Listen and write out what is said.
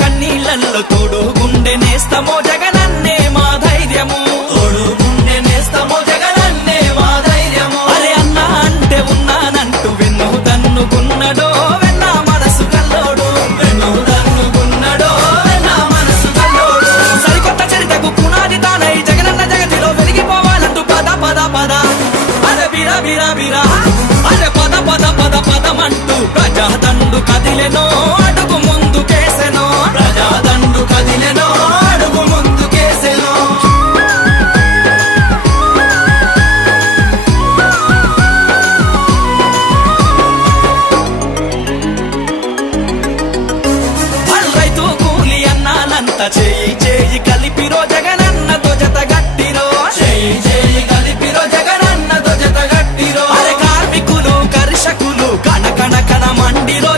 కన్నీళ్ళల్లో తోడు గుండె నేస్తమో జగనన్నే మా ధైర్యము, తోడు గుండె నేస్తమో జగనన్నే మా ధైర్యము. అరే అన్నా అంటే ఉన్నానంటూ వెన్ను తన్నుకున్నడో వెన్న మనసు కల్లోడు, వెన్ను తన్నుకున్నడో వెన్న మనసు కల్లోడు. సరికొత్త చరితకు పునాది తానై జగనన్న జగతిలో వెలిగిపోవాలంటూ పద పద పద అరే బిరా బిరా బిరా అరే పద పద పద పదమంటూ ప్రజాదండు కదిలెనో అడుగు ముందుకేసెనో, ప్రజాదండు కదిలెనో అడుగు ముందుకేసెనో. రైతు కూలి అన్నానంత చేయి చేయి కలిపిరో జగనన్నతో జత గట్టిరో, చేయి చేయి కలిపిరో జగనన్నతో జత గట్టిరో. అరే కార్మికులు కర్షకులు కణ కణ కణ మండిరో